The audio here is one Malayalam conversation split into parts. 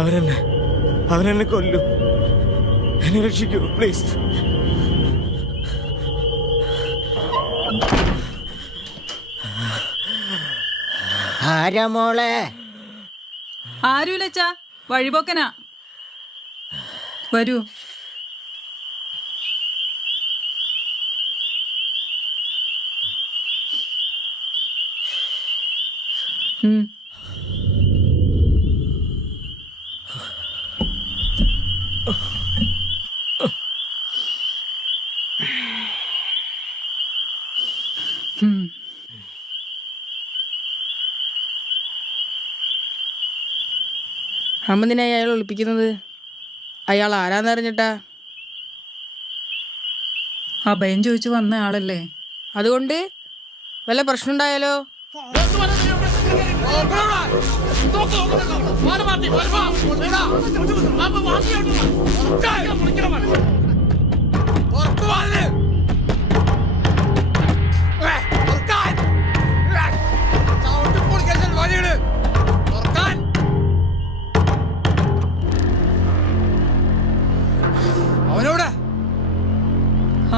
അവനെന്നെ കൊല്ലും. എന്നെ രക്ഷിക്കൂ പ്ലീസ്. ആരാ മോളെ? ആരുമില്ലച്ചാ, വഴിപോക്കനാ. വരൂ. അമ്മന്തിനായി അയാൾ ഒളിപ്പിക്കുന്നത്? അയാൾ ആരാന്നറിഞ്ഞിട്ടാ? അഭയം ചോദിച്ചു വന്ന ആളല്ലേ. അതുകൊണ്ട് വല്ല പ്രശ്നം ഉണ്ടായാലോ?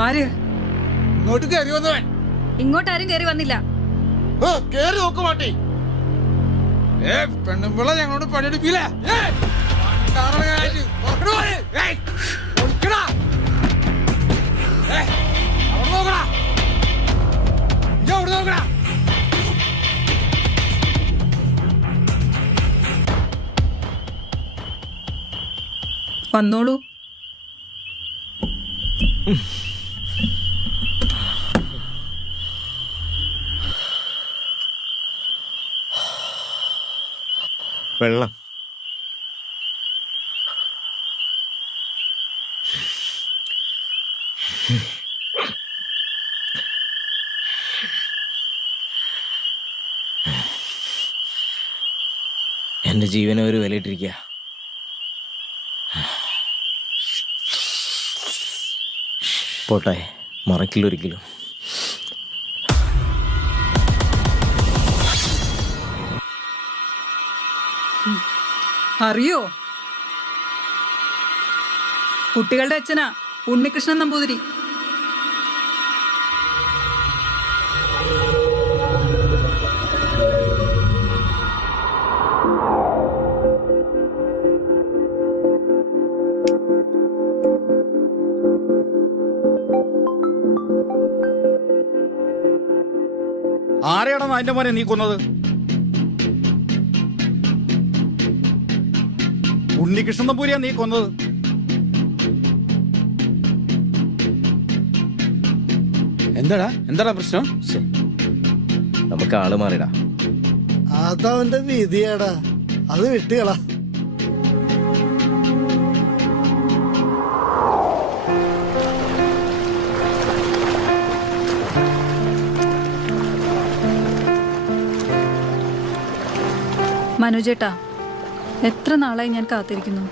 ആര്? ഇങ്ങോട്ട് കയറി വന്നവൻ. ഇങ്ങോട്ടാരും കയറി വന്നില്ല. കേറി നോക്ക് മാട്ടി. പെണ്ണുമ്പിള്ള ഞങ്ങളോട് പണിയെടുപ്പില്ലേ? വന്നോളൂ. വെള്ളം. എൻ്റെ ജീവനെ ഒരു വിലയിട്ടിരിക്കുക. പോട്ടെ, മറക്കില്ലൊരിക്കലും. അറിയോ? കുട്ടികളുടെ അച്ഛനാ ഉണ്ണികൃഷ്ണൻ നമ്പൂതിരി. ആരെയാണോ അതിന്റെ മോനെ നീ കൊന്നത്? ഉണ്ണികൃഷ്ണൻ നമ്പൂരിയാ നീ കൊന്നത്. എന്താടാ പ്രശ്നം? നമുക്ക് ആള് മാറിടാ. അതവന്റെ വിധിയാടാ, അത് വിട്ടുകളാ. മനോജേട്ടാ, എത്ര നാളായി ഞാൻ കാത്തിരിക്കുന്നു.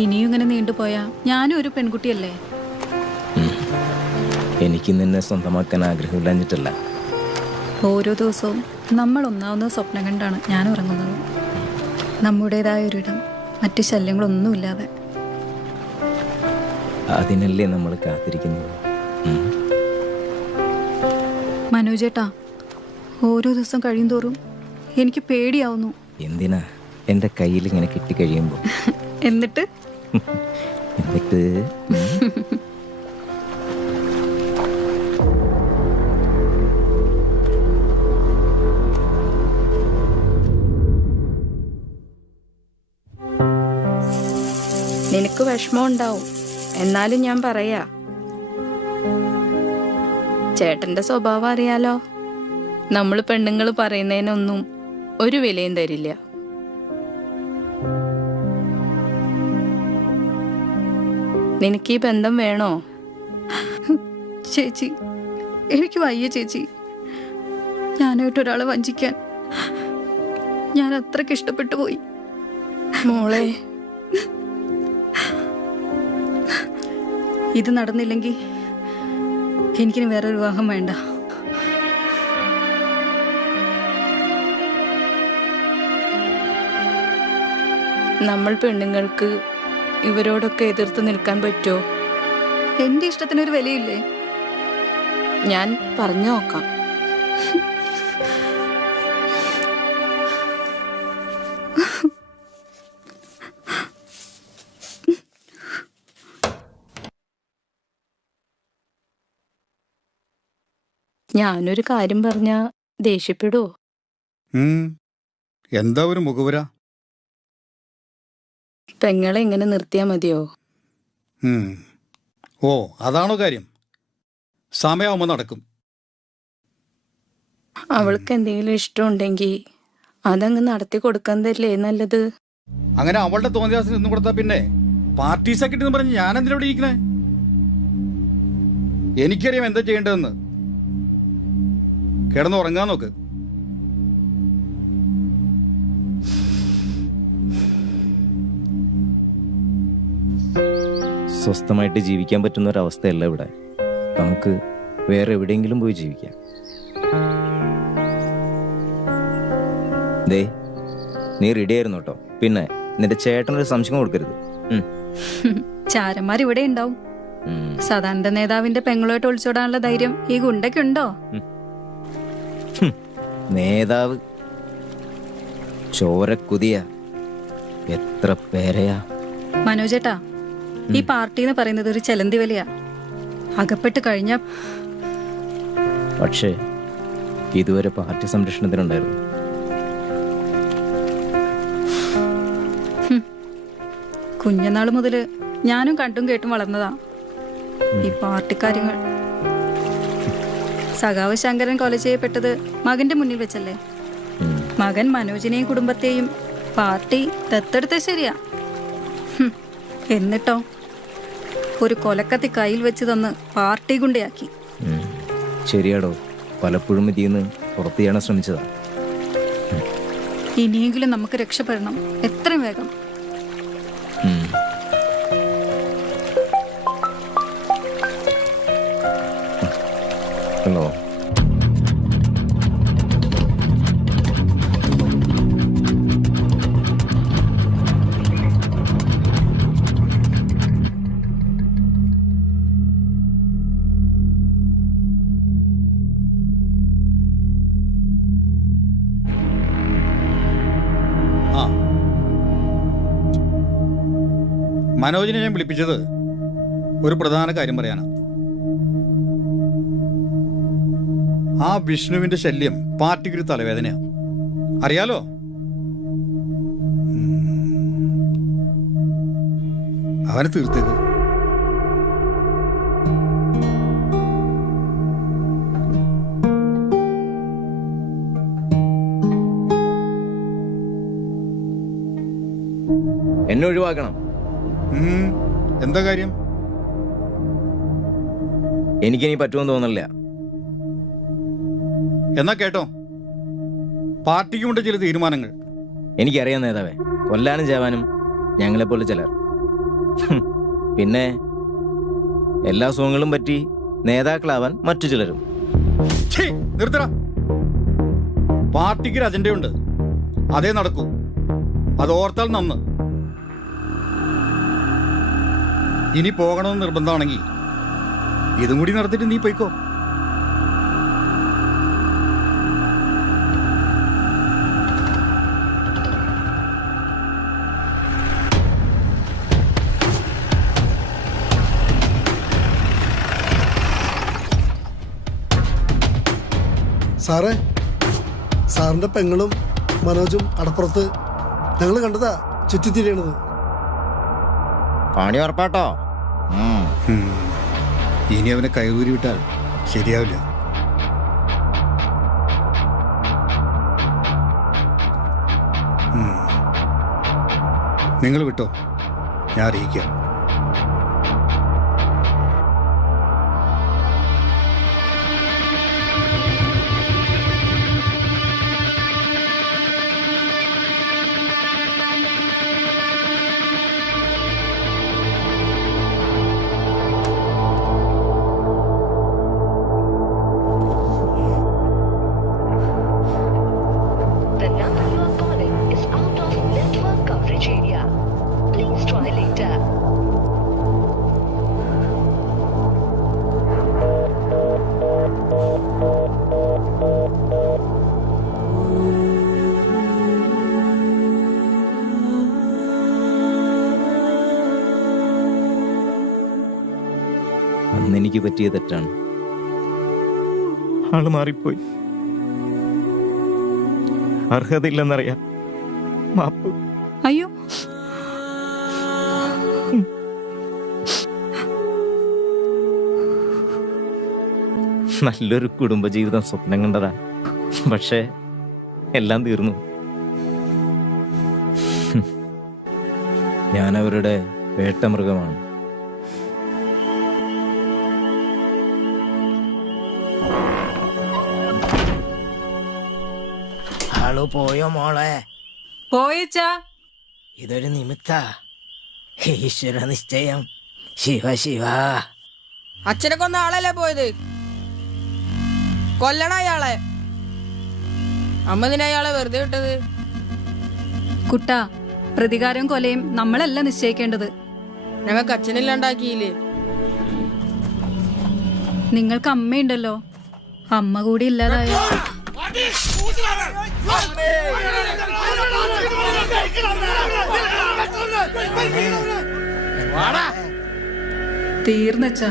ഇനിയും ഇങ്ങനെ നീണ്ടുപോയാ ഞാനും ഒരു പെൺകുട്ടിയല്ലേ. എനിക്ക് നിന്നെ സ്വന്തമാക്കാൻ ആഗ്രഹമില്ലാഞ്ഞിട്ടല്ല. ഓരോ ദിവസവും നമ്മൾ ഒന്നാവുന്ന സ്വപ്നം കണ്ടാണ് ഞാൻ ഉറങ്ങുന്നത്. നമ്മുടേതായ ഒരിടം, മറ്റു ശല്യങ്ങളൊന്നുമില്ലാതെ. അതിനല്ലേ നമ്മൾ കാത്തിരിക്കുന്നത്. മനോജേട്ടാ, ഓരോ ദിവസം കഴിയും തോറും എനിക്ക് പേടിയാവുന്നു. എന്തിനാ എൻ്റെ കയ്യിൽ ഇങ്ങനെ കിട്ടിക്കഴിയുമ്പോൾ? എന്നിട്ട് നിനക്ക് വിഷമം ഉണ്ടാവും, എന്നാലും ഞാൻ പറയാ, ചേട്ടന്റെ സ്വഭാവം അറിയാലോ. നമ്മൾ പെണ്ണുങ്ങൾ പറയുന്നതിനൊന്നും ഒരു വിലയും തരില്ല. നിനക്ക് ഈ ബന്ധം വേണോ? ചേച്ചി, എനിക്ക് വയ്യ ചേച്ചി. ഞാനായിട്ടൊരാളെ വഞ്ചിക്കാൻ ഞാൻ അത്രയ്ക്ക് ഇഷ്ടപ്പെട്ടു പോയി. മോളെ, ഇത് നടന്നില്ലെങ്കിൽ എനിക്കിനി വേറൊരു വിവാഹം വേണ്ട. നമ്മൾ പെണ്ണുങ്ങൾക്ക് ഇവരോടൊക്കെ എതിർത്ത് നിൽക്കാൻ പറ്റുമോ? എന്റെ ഇഷ്ടത്തിനൊരു വിലയില്ലേ? ഞാൻ പറഞ്ഞു നോക്കാം. ഞാനൊരു കാര്യം പറഞ്ഞാ ദേഷ്യപ്പെടുവോ? എന്താ ഒരു മുഖവുര? പെങ്ങളെ ഇങ്ങനെ നിർത്തിയാ മതിയോ? ഓ, അതാണോ കാര്യം? സമയമാകുമ്പോൾ നടക്കും. അവൾക്ക് എന്തെങ്കിലും ഇഷ്ടമുണ്ടെങ്കിൽ അതങ്ങ് നടത്തി കൊടുക്കുന്നതല്ലേ നല്ലത്. അങ്ങനെ അവളുടെ തോന്നിയാസം നിന്നു കൊടുത്താ പിന്നെ പാർട്ടി സെക്രട്ടറി എന്ന് പറഞ്ഞ് ഞാൻ എന്തിനാ ഇവിടെ ഇരിക്കണേ? എനിക്കറിയാം എന്താ ചെയ്യേണ്ടതെന്ന്. കിടന്ന് ഉറങ്ങാൻ നോക്ക്. സ്വസ്ഥമായിട്ട് ജീവിക്കാൻ പറ്റുന്ന ഒരവസ്ഥയല്ല ഇവിടെ. നമുക്ക് വേറെ എവിടെയെങ്കിലും പോയി ജീവിക്കാം. ദേ, നീ റെഡി ആയിരുന്നു കേട്ടോ. പിന്നെ നിന്റെ ചേട്ടനൊരു സംശയം കൊടുക്കരുത്. ചാരന്മാർ ഇവിടെ ഉണ്ടാവും. സദാനന്ദ നേതാവിന്റെ പെങ്ങളുമായിട്ട് ഒളിച്ചോടാനുള്ള ധൈര്യം ഈ ഗുണ്ടയ്ക്കുണ്ടോ? നേതാവ് ചോരക്കുതിയ എത്ര പേരെയാ. മനോജേട്ടാ, ഈ പാർട്ടി എന്ന് പറയുന്നത് ഒരു ചെലന്തി വിലയാ. അകപ്പെട്ട് കഴിഞ്ഞ പക്ഷേ ഇതുവരെ പാർട്ടി സംരക്ഷണത്തിനുണ്ടായിരുന്നു. കുഞ്ഞനാള് മുതല് ഞാനും കണ്ടും കേട്ടും വളർന്നതാ ഈ പാർട്ടി കാര്യങ്ങൾ. സഖാവ് ശങ്കരൻ കൊല ചെയ്യപ്പെട്ടത് മകന്റെ മുന്നിൽ വെച്ചല്ലേ? മകൻ മനോജിനെയും കുടുംബത്തെയും പാർട്ടി ദത്തെടുത്ത ശരിയാ. എന്നിട്ടോ ഒരു കൊലക്കത്തി കയ്യിൽ വെച്ച് തന്ന് പാർട്ടി ഗുണ്ടയാക്കി. ശരിയാടോ, പലപ്പോഴും ഇതിന്ന് പുറത്തു ചെയ്യാൻ ശ്രമിച്ചതാ. ഇനിയെങ്കിലും നമുക്ക് രക്ഷപ്പെടണം, എത്രയും വേഗം. ഹലോ, മനോജിനെ ഞാൻ വിളിപ്പിച്ചത് ഒരു പ്രധാന കാര്യം പറയാനാ. ആ വിഷ്ണുവിന്റെ ശല്യം പാർട്ടിക്കൊരു തലവേദനയാ, അറിയാലോ? അവനെ തീർത്തേക്ക്. എന്നെ ഒഴിവാക്കണം. എന്താ കാര്യം? എനിക്കിനി പറ്റുമെന്ന് തോന്നില്ല. എന്നാ കേട്ടോ, പാർട്ടിക്കുമുണ്ട് ചില തീരുമാനങ്ങൾ. എനിക്കറിയാം നേതാവേ, കൊല്ലാനും ചേവാനും ഞങ്ങളെപ്പോലെ ചിലർ. പിന്നെ എല്ലാ സുഖങ്ങളും പറ്റി നേതാക്കളാവാൻ മറ്റു ചിലരും. നിർത്തട. പാർട്ടിക്ക് ഒരു അജണ്ടയുണ്ട്, അതേ നടക്കൂ. അത് ഓർത്താൽ നന്ന്. ഇനി പോകണമെന്ന് നിർബന്ധമാണെങ്കിൽ ഇതും കൂടി നടത്തിയിട്ട് നീ പോയിക്കോ. സാറേ, സാറിന്റെ പെങ്ങളും മനോജും അടപ്പുറത്ത് ഞങ്ങൾ കണ്ടതാ ചുറ്റിത്തിരിയണത്. പണി ഉറപ്പാട്ടോ. ഇനി അവനെ കൈകൂരി വിട്ടാൽ ശരിയാവില്ല. നിങ്ങൾ വിട്ടോ, ഞാൻ അറിയിക്കാം. The number you are calling is out of network coverage area. അന്നെനിക്ക് പറ്റിയ തെറ്റാണ്. ആള് മാറിപ്പോയി. അർഹതയില്ലെന്നറിയാം. മാപ്പ്. അയ്യോ, നല്ലൊരു കുടുംബജീവിതം സ്വപ്നം കണ്ടതാ. പക്ഷേ എല്ലാം തീർന്നു. ഞാൻ അവരുടെ വേട്ടമൃഗമാണ്. ആളു പോയോ മോളെ? പോയച്ചാ ഇതൊരു നിമിത്ത. ഈശ്വര നിശ്ചയം. ശിവ ശിവ. അച്ഛനെ കൊന്ന ആളല്ലേ പോയത്? കൊല്ലണ അയാളെ. അമ്മ നിന്നെ അയാളെ വെറുതെ വിട്ടത്? കുട്ടാ, പ്രതികാരവും കൊലയും നമ്മളല്ല നിശ്ചയിക്കേണ്ടത്. ഞങ്ങൾക്ക് അച്ഛനില്ലാണ്ടാക്കിയില്ലേ? നിങ്ങൾക്ക് അമ്മയുണ്ടല്ലോ. അമ്മ കൂടി ഇല്ലാതായ തീർന്നച്ചാ.